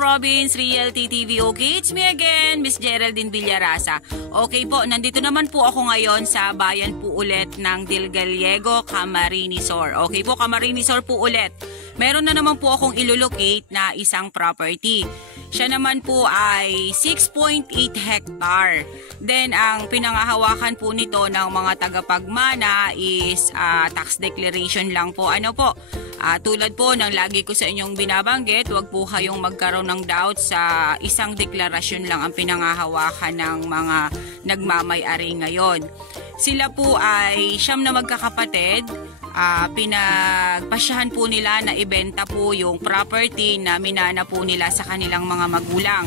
Province Realty TV. Okay, it's me again, Miss Geraldine Villarasa. Okay po, nandito naman po ako ngayon sa bayan po ulit ng Del Gallego, Camarines Sur. Okay po, Camarines Sur po ulit. Meron na naman po akong ilolocate na isang property. Siya naman po ay 6.8 hectare. Then, ang pinangahawakan po nito ng mga tagapagmana is tax declaration lang po. Ano po? Tulad po ng lagi ko sa inyong binabanggit, huwag po kayong magkaroon ng doubt sa isang deklarasyon lang ang pinangahawakan ng mga nagmamay-ari ngayon. Sila po ay siyam na magkakapatid. Pinagpasyahan po nila na ibenta po yung property na minana po nila sa kanilang mga magulang.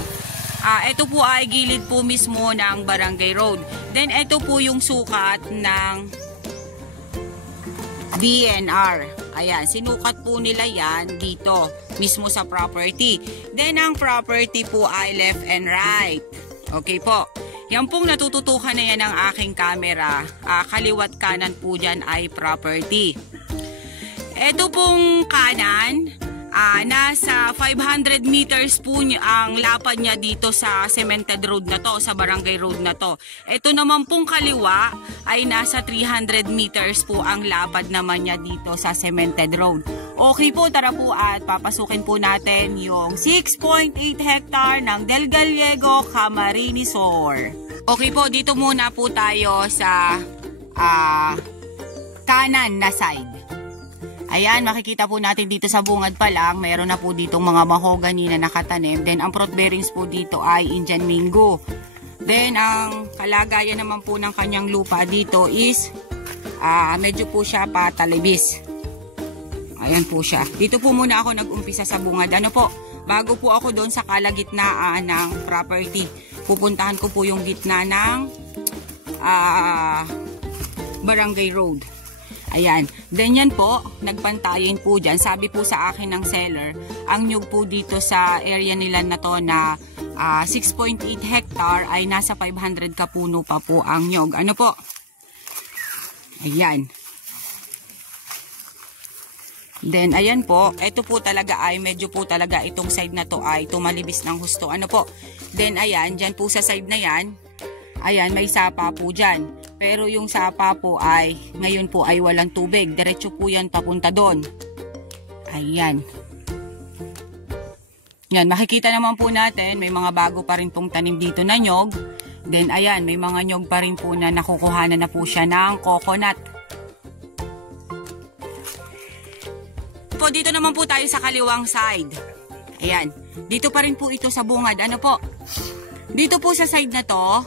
Ito po ay gilid po mismo ng Barangay Road. Then ito po yung sukat ng DNR. Ayan, sinukat po nila yan dito mismo sa property. Then ang property po ay left and right. Okay po. Yan pong natututukan na yan ng aking camera. Kaliwat kanan po dyan ay property. Ito pong kanan, nasa 500 meters po ang lapad niya dito sa cemented road na to, sa barangay road na to. Ito naman pong kaliwa ay nasa 300 meters po ang lapad naman niya dito sa cemented road. Okay po, tara po at papasukin po natin yung 6.8 hectare ng Del Gallego, Camarines Sur. Okay po, dito muna po tayo sa kanan na side. Ayan, makikita po natin dito sa bungad pa lang, mayroon na po ditong mga mahogany na nakatanim. Then, ang fruit bearings po dito ay Indian Mingo. Then, ang kalagayan naman po ng kanyang lupa dito is medyo po siya patalibis. Ayan po siya. Dito po muna ako nag-umpisa sa bungad. Ano po, bago po ako doon sa kalagitnaan ng property, pupuntahan ko po yung gitna ng Barangay Road. Ayan. Then yan po, nagpantayin po dyan. Sabi po sa akin ng seller, ang nyug po dito sa area nila na to na 6.8 hectare ay nasa 500 kapuno pa po ang nyug. Ano po? Ayan. Then ayan po, ito po talaga ay medyo po talaga itong side na to ay tumalibis ng husto. Ano po? Then ayan, dyan po sa side na yan, ayan may sapa po dyan. Pero yung sapa po ay, ngayon po ay walang tubig. Diretso po yan papunta doon. Ayan. Yan, makikita naman po natin, may mga bago pa rin pong tanim dito na nyog. Then ayan, may mga nyog pa rin po na nakukuhanan na po siya ng coconut. Po, dito naman po tayo sa kaliwang side. Ayan, dito pa rin po ito sa bungad. Ano po? Dito po sa side na to,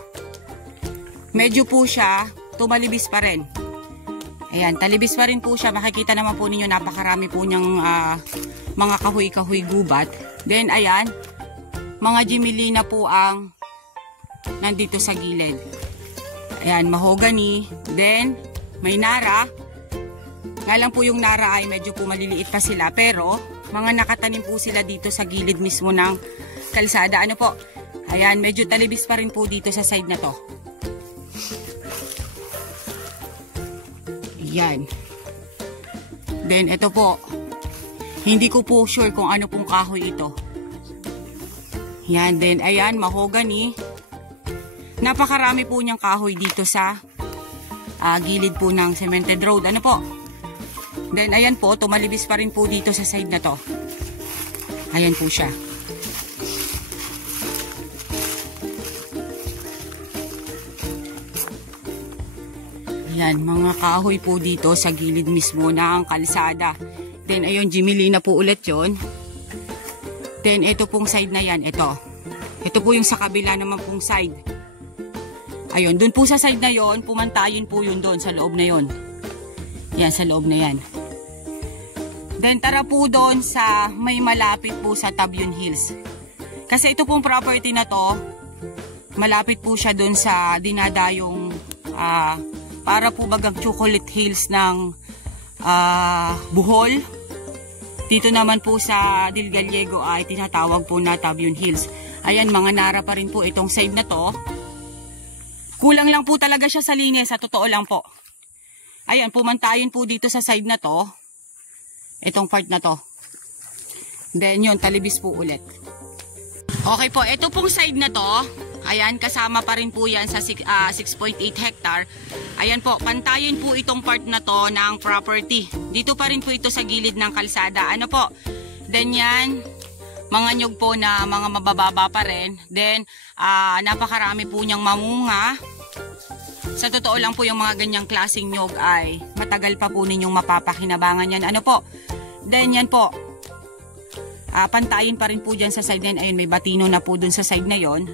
medyo po siya tumalibis pa rin. Ayan, talibis pa rin po siya. Makikita naman po ninyo, napakarami po niyang mga kahoy-kahoy gubat. Then, ayan, mga Jimilina po ang nandito sa gilid. Ayan, mahogany. Then, may nara. Nga lang po yung nara ay medyo po maliliit pa sila. Pero, mga nakatanim po sila dito sa gilid mismo ng kalsada. Ano po? Ayan, medyo talibis pa rin po dito sa side na to. Ayan. Then, ito po. Hindi ko po sure kung ano pong kahoy ito. Ayan, then, ayan, mahogany. Napakarami po niyang kahoy dito sa gilid po ng cemented road. Ano po? Then, ayan po, tumalibis pa rin po dito sa side na to. Ayan po siya. Ayan, mga kahoy po dito sa gilid mismo ng kalsada. Then, ayun, Jimilina po ulit yon. Then, ito pong side na yan, ito. Ito po yung sa kabila naman pong side. Ayun, dun po sa side na yon, pumantayin po yun doon sa loob na yon. Yan, sa loob na yan. Then, tara po doon sa may malapit po sa Tabion Hills. Kasi ito pong property na to, malapit po siya doon sa dinadayong para po bagang Chocolate Hills ng Bohol. Dito naman po sa Del Gallego ay tinatawag po na Tabion Hills. Ayan, mga nara pa rin po itong side na to. Kulang lang po talaga siya sa linis, sa totoo lang po. Ayan, pumantayin po dito sa side na to. Itong part na to. Then yun, talibis po ulit. Okay po, ito pong side na to, ayan, kasama pa rin po yan sa 6.8 hectare. Ayan po, pantayin po itong part na to ng property. Dito pa rin po ito sa gilid ng kalsada. Ano po? Then yan, mga nyug po na mga mabababa pa rin. Then, napakarami po niyang mamunga. Sa totoo lang po yung mga ganyang klaseng nyug ay matagal pa po ninyong mapapakinabangan yan. Ano po? Then yan po, pantayin pa rin po dyan sa side na yun. Ayun, may batino na po dun sa side na yon.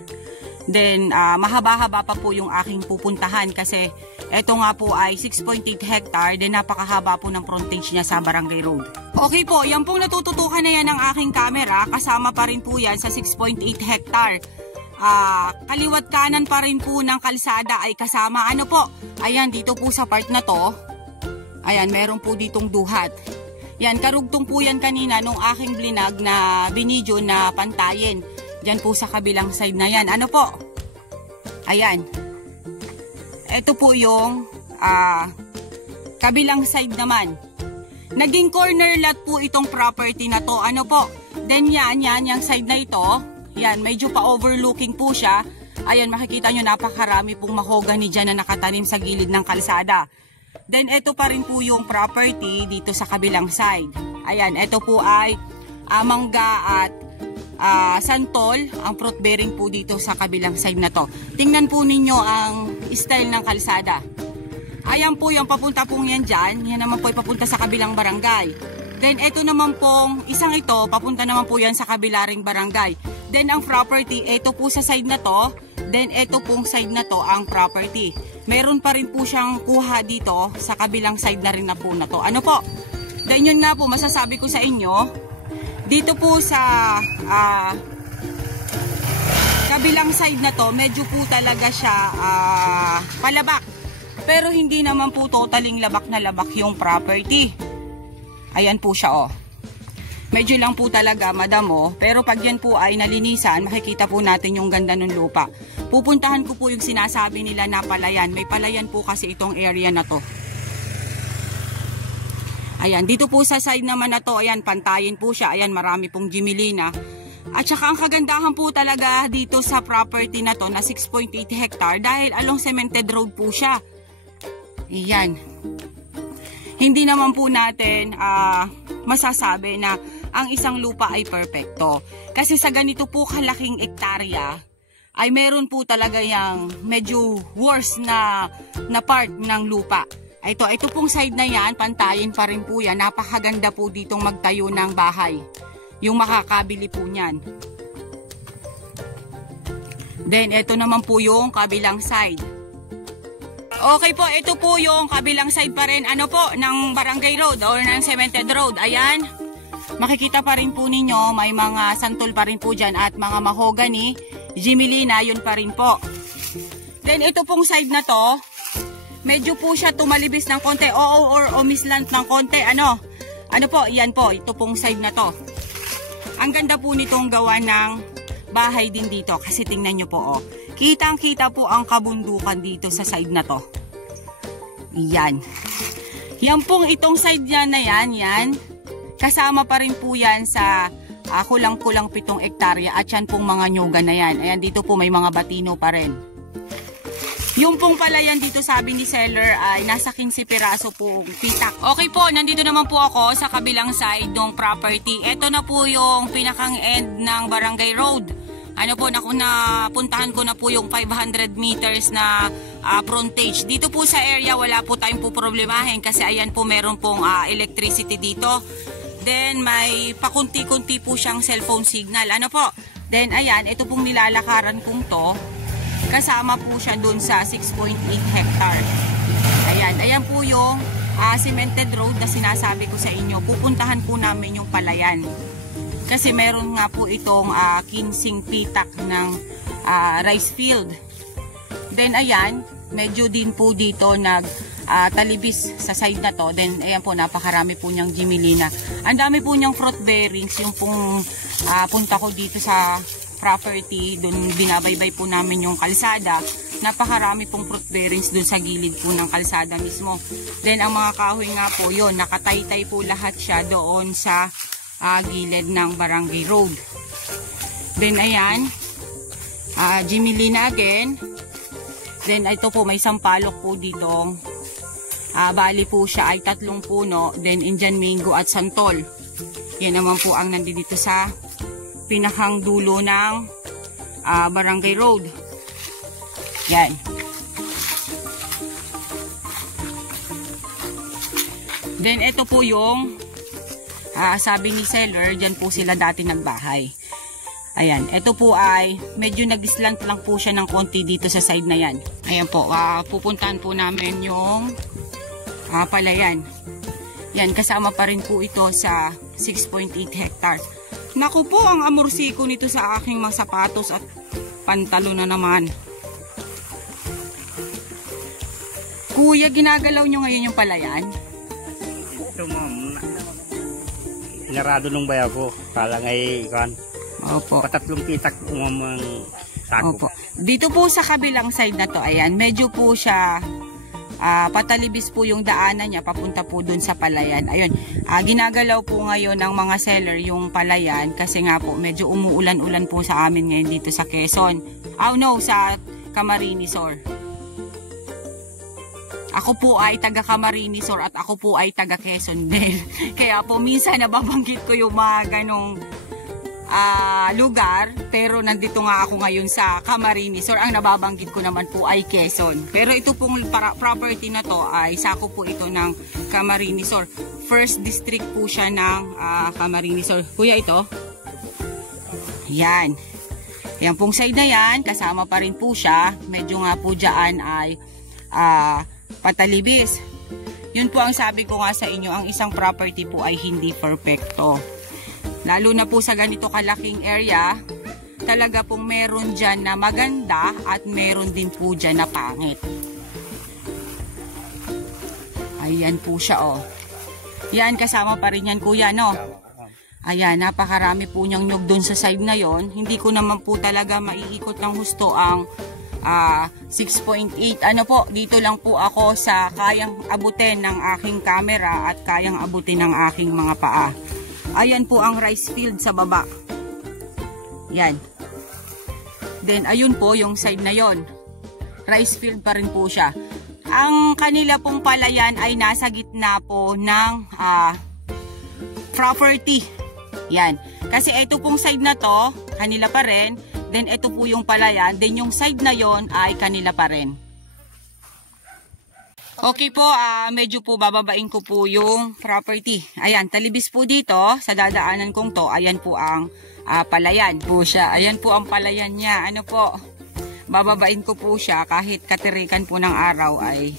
Then, mahaba-haba pa po yung aking pupuntahan kasi eto nga po ay 6.8 hectare. Then, napakahaba po ng frontage niya sa Barangay Road. Okay po, yan pong natututukan na yan ng aking camera. Kasama pa rin po yan sa 6.8 hectare. Kaliwat kanan pa rin po ng kalsada ay kasama. Ano po? Ayan, dito po sa part na to. Ayan, meron po ditong duhat. Yan, karugtong po yan kanina nung aking blinag na binidyo na pantayin. Diyan po sa kabilang side na yan. Ano po? Ayan. Ito po yung kabilang side naman. Naging corner lot po itong property na to. Ano po? Then yan, yung side na ito. Yan, medyo pa-overlooking po siya. Ayan, makikita nyo napakarami pong mahogany dyan na nakatanim sa gilid ng kalsada. Then, ito pa rin po yung property dito sa kabilang side. Ayan, ito po ay mangga at santol, ang fruit bearing po dito sa kabilang side na to. Tingnan po ninyo ang style ng kalsada. Ayan po yung papunta pong yan dyan. Yan naman po ay papunta sa kabilang barangay. Then, ito naman pong isang ito, papunta naman po yan sa kabilaring barangay. Then, ang property, ito po sa side na to. Then, ito pong side na to, ang property. Meron pa rin po siyang kuha dito sa kabilang side na rin na po na to. Ano po? Then, yun nga po, masasabi ko sa inyo, dito po sa kabilang side na to, medyo po talaga siya palabak. Pero, hindi naman po totaling labak na labak yung property. Ayan po siya, oh. Medyo lang po talaga madamo, pero pag yan po ay nalinisan, makikita po natin yung ganda ng lupa. Pupuntahan ko po yung sinasabi nila na palayan. May palayan po kasi itong area na to. Ayan, dito po sa side naman na to, ayan, pantayin po siya. Ayan, marami pong Jimilina. At saka ang kagandahan po talaga dito sa property na to na 6.8 hectare dahil along cemented road po siya. Ayan. Hindi naman po natin masasabi na ang isang lupa ay perpekto. Kasi sa ganito po kalaking ektarya, ay meron po talaga yung medyo worse na part ng lupa. Ito pong side na yan, pantayin pa rin po yan. Napakaganda po ditong magtayo ng bahay. Yung makakabili po niyan. Then, ito naman po yung kabilang side. Okay po, ito po yung kabilang side pa rin, ano po, ng Barangay Road or ng Cemented Road. Ayan. Makikita pa rin po ninyo, may mga santol pa rin po dyan at mga mahogany, Jimilina, yun pa rin po. Then ito pong side na to, medyo po siya tumalibis ng konti, or umislant ng konti. Ano po, yan po, ito pong side na to. Ang ganda po nitong gawa ng bahay din dito kasi tingnan nyo po, oh. Kitang-kita po ang kabundukan dito sa side na to. Yan. Yan pong itong side na yan. Kasama pa rin po yan sa kulang-kulang 7 hektarya at yan pong mga nyugan na yan. Ayan, dito po may mga batino pa rin. Yung pong palayan dito sabi ni seller ay nasa 15 piraso po pitak. Okay po, nandito naman po ako sa kabilang side ng property. Ito na po yung pinakang end ng Barangay Road. Ano po, napuntahan ko na po yung 500 meters na frontage. Dito po sa area wala po tayong problemahin kasi ayan po meron pong electricity dito. Then, may pakunti-kunti po siyang cellphone signal. Ano po? Then, ayan, ito pong nilalakaran kong to. Kasama po siya dun sa 6.8 hectare. Ayan po yung cemented road na sinasabi ko sa inyo. Pupuntahan po namin yung palayan. Kasi meron nga po itong 15 pitak ng rice field. Then, ayan, medyo din po dito talibis sa side na to. Then ayan po, napakarami po niyang Jimilina. Ang dami po niyang fruit bearings. Yung pong punta ko dito sa property, doon binabaybay po namin yung kalsada. Napakarami pong fruit bearings doon sa gilid po ng kalsada mismo. Then ang mga kahoy nga po yun, nakataytay po lahat siya doon sa gilid ng Barangay Road. Then ayan, Jimmy Lina again. Then ito po may sampalok po dito. Bali po siya ay 3 puno. Then Indian mango at santol. Yan naman po ang nandito sa pinakang dulo ng Barangay Road. Yan. Then ito po yung sabi ni seller, dyan po sila dati nagbahay. Ayan, ito po ay medyo nag-slant lang po siya ng konti dito sa side na yan. Ayan po, pupuntahan po namin yung palayan. Yan, kasama pa rin po ito sa 6.8 hectares. Naku po, ang amorsiko nito sa aking mga sapatos at pantalon na naman. Kuya, ginagalaw nyo ngayon yung palayan? Ito ma'am, narado nung bayaw ko. Kala ngay kan. Opo. Patatlong pitak umamang sako. Opo. Dito po sa kabilang side na to, ayan, medyo po siya patalibis po yung daanan niya papunta po dun sa palayan. Ayun, ginagalaw po ngayon ng mga seller yung palayan kasi nga po medyo umuulan-ulan po sa amin ngayon dito sa Quezon. Oh no, sa Camarines Sur. Ako po ay taga Camarines Sur at ako po ay taga Quezon din. Kaya po minsan nababanggit ko yung mga ganong lugar, pero nandito nga ako ngayon sa Camarines Sur. Ang nababanggit ko naman po ay Quezon. Pero ito pong property na to ay sako po ito ng Camarines Sur. First district po siya ng Camarines Sur. Kuya, ito? Yan. Yan pong side na yan, kasama pa rin po siya. Medyo nga po dyan ay patalibis. Yun po ang sabi ko nga sa inyo, ang isang property po ay hindi perfecto. Lalo na po sa ganito kalaking area, talaga pong meron dyan na maganda at meron din po dyan na pangit. Ayan po siya, oh. Yan, kasama pa rin yan, kuya, no? Ayan, napakarami po niyang nyug dun sa side na yon. Hindi ko naman po talaga maiikot ng husto ang 6.8. Ano po, dito lang po ako sa kayang abutin ng aking camera at kayang abutin ng aking mga paa. Ayan po ang rice field sa baba. Yan. Then ayun po yung side na yon. Rice field pa rin po siya. Ang kanila pong palayan ay nasa gitna po ng property. Yan. Kasi ito pong side na to, kanila pa rin. Then ito po yung palayan. Then yung side na yon ay kanila pa rin. Okay po, medyo po bababain ko po yung property. Ayan, talibis po dito sa dadaanan kong to. Ayan po ang palayan po siya. Ayan po ang palayan niya. Ano po, bababain ko po siya kahit katirikan po ng araw ay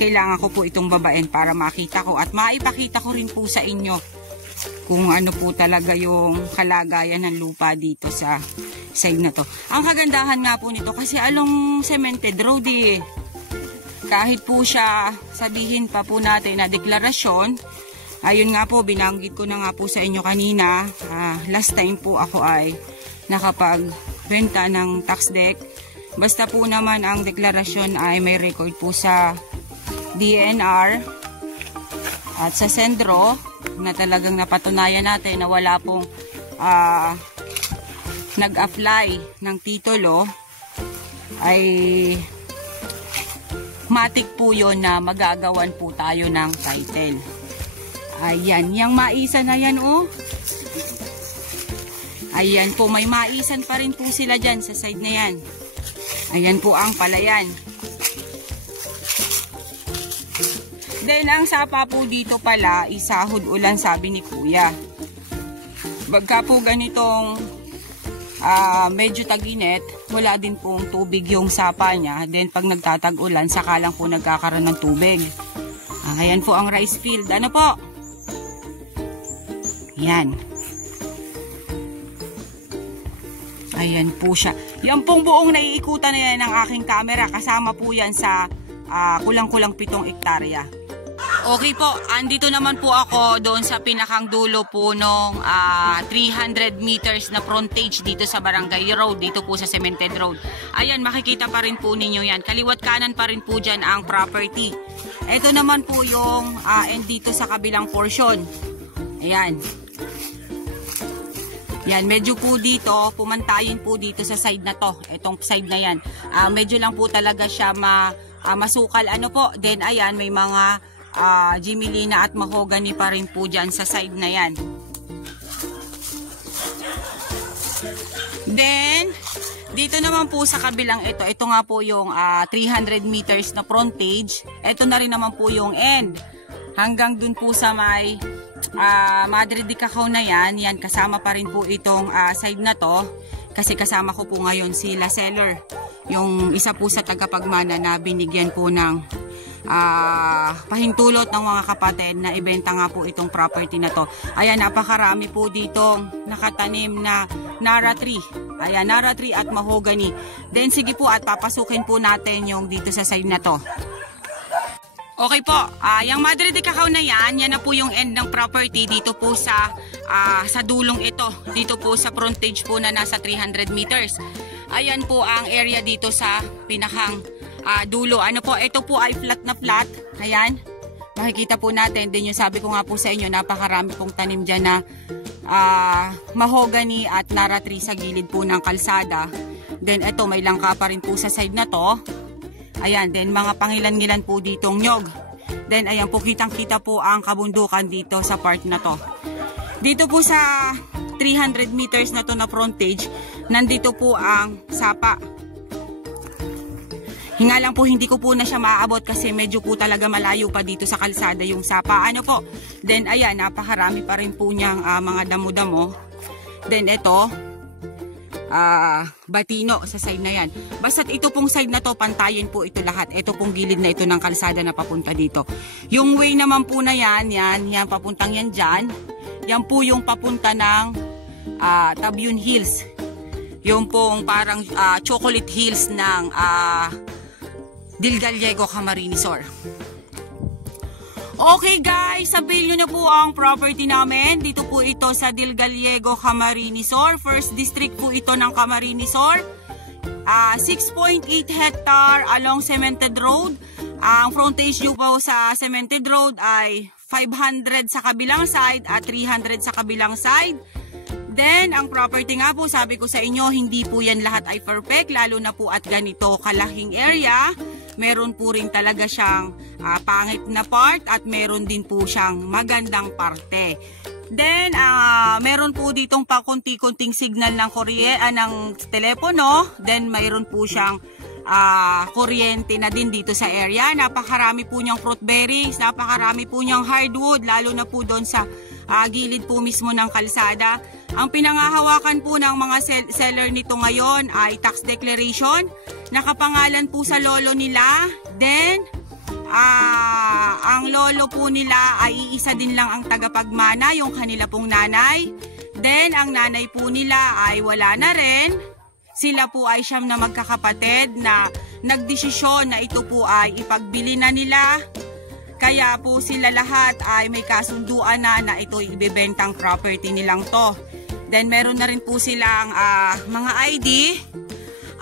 kailangan ko po itong babain para makita ko at maipakita ko rin po sa inyo kung ano po talaga yung kalagayan ng lupa dito sa side na to. Ang kagandahan nga po nito kasi along cemented road eh. Kahit po siya sabihin pa po natin na deklarasyon, ayun nga po, binanggit ko na nga po sa inyo kanina, last time po ako ay nakapagbenta ng tax deck. Basta po naman ang deklarasyon ay may record po sa DNR at sa Sendro na talagang napatunayan natin na wala pong nag-apply ng titulo, ay matik po yun na magagawan po tayo ng title. Ayan, yung maisan na yan, oh. Ayan po, may maisan pa rin po sila dyan sa side na yan. Ayan po ang palayan. Then, ang sapa po dito pala, isahod ulan, sabi ni kuya. Bagka po ganitong medyo taginit, wala din pong tubig yung sapa niya. Then pag nagtatag-ulan, saka lang po nagkakaroon ng tubig. Ayan po ang rice field. Ano po? Yan. Ayan po siya. Yan pong buong naiikutan na yan ng aking camera. Kasama po yan sa kulang-kulang 7 hektarya. Okay po, andito naman po ako doon sa pinakang dulo po nung 300 meters na frontage dito sa Barangay Road, dito po sa Cemented Road. Ayan, makikita pa rin po ninyo yan. Kaliwat kanan pa rin po dyan ang property. Ito naman po yung end dito sa kabilang portion. Ayan. Yan, medyo po dito, pumantayin po dito sa side na to. Itong side na yan. Medyo lang po talaga siya masukal. Ano po, then ayan, may mga Jimilina at mahogany pa rin po dyan sa side na yan. Then, dito naman po sa kabilang ito nga po yung 300 meters na frontage. Ito na rin naman po yung end. Hanggang dun po sa may Madre de Cacao na yan, kasama pa rin po itong side na to. Kasi kasama ko po ngayon sila seller. Yung isa po sa tagapagmana na binigyan po ng pahintulot ng mga kapatid na ibenta nga po itong property na to. Ayan, napakarami po dito nakatanim na Nara tree. Ayan, Nara tree at mahogany. Then sige po at papasukin po natin yung dito sa side na to. Okay po, yung Madre de Cacao na yan na po yung end ng property dito po sa dulong ito. Dito po sa frontage po na nasa 300 meters. Ayan po ang area dito sa pinakang dulo. Ano po, ito po ay flat na flat. Ayan, makikita po natin. Din yung sabi ko nga po sa inyo, napakarami pong tanim dyan na mahogany at Nara tree sa gilid po ng kalsada. Then ito, may langka pa rin po sa side na to. Ayan, then mga pangilan-ngilan po ditong nyog. Then ayan po, kitang-kita po ang kabundukan dito sa part na to. Dito po sa 300 meters na to na frontage, nandito po ang sapa. Hinga lang po, hindi ko po na siya maaabot kasi medyo po talaga malayo pa dito sa kalsada yung sapa. Ano po? Then ayan, napakarami pa rin po niyang mga damo-damo. Then ito, batino sa side na yan. Basta't ito pong side na to, pantayin po ito lahat. Ito pong gilid na ito ng kalsada na papunta dito. Yung way naman po na yan, papuntang yan dyan. Yan po yung papunta ng Tabion Hills. Yung pong parang chocolate hills ng Del Gallego, Camarines Sur. Okay guys, sabihin nyo na po ang property namin. Dito po ito sa Del Gallego, Camarines Sur. First district po ito ng Camarines Sur. 6.8 hectare along Cemented Road. Ang frontage nyo po sa Cemented Road ay 500 sa kabilang side at 300 sa kabilang side. Then, ang property nga po, sabi ko sa inyo, hindi po yan lahat ay perfect. Lalo na po at ganito kalaking area. Meron po rin talaga siyang pangit na part at meron din po siyang magandang parte. Then, meron po ditong pakunti-kunting signal ng ng telepono. Then, mayroon po siyang kuryente na din dito sa area. Napakarami po niyang fruit bearings, napakarami po niyang hardwood, lalo na po doon sa gilid po mismo ng kalsada. Ang pinangahawakan po ng mga seller nito ngayon ay tax declaration. Nakapangalan po sa lolo nila. Then, ang lolo po nila ay iisa din lang ang tagapagmana, yung kanila pong nanay. Then, ang nanay po nila ay wala na rin. Sila po ay siyam na magkakapatid na nagdesisyon na ito po ay ipagbili na nila. Kaya po sila lahat ay may kasunduan na ito ibebentang property nilang to. Then meron na rin po silang mga ID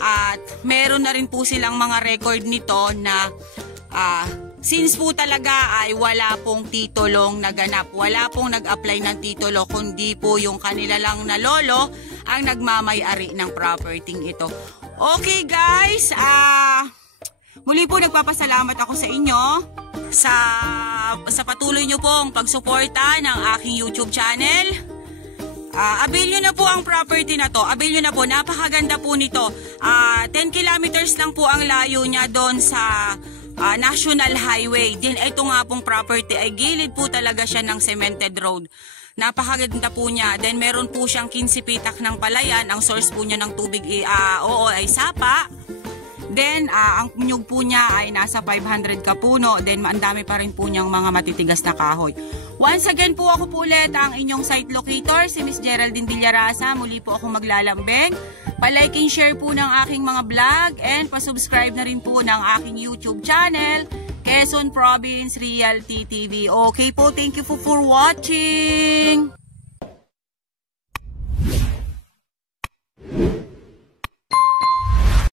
at meron na rin po silang mga record nito na since po talaga ay wala pong titulong naganap. Wala pong nag-apply ng titulo kundi po yung kanila lang na lolo ang nagmamay-ari ng property ito. Okay guys, muli po nagpapasalamat ako sa inyo sa patuloy nyo pong pagsuporta ng aking YouTube channel. Avail nyo na po ang property na to. Avail nyo na po. Napakaganda po nito. 10 kilometers lang po ang layo niya doon sa National Highway. Din ito nga pong property ay gilid po talaga siya ng Cemented Road. Napakaganda po niya. Then meron po siyang 15 pitak ng palayan. Ang source po niya ng tubig ay sapa. Then, ang nyug po niya ay nasa 500 kapuno. Then, ang dami pa rin po niyang mga matitigas na kahoy. Once again po ako po ulit ang inyong site locator, si Miss Geraldine Villarasa. Muli po ako maglalambing. Pa-like and share po ng aking mga vlog and pa-subscribe na rin po ng aking YouTube channel, Quezon Province Realty TV. Okay po, thank you for watching!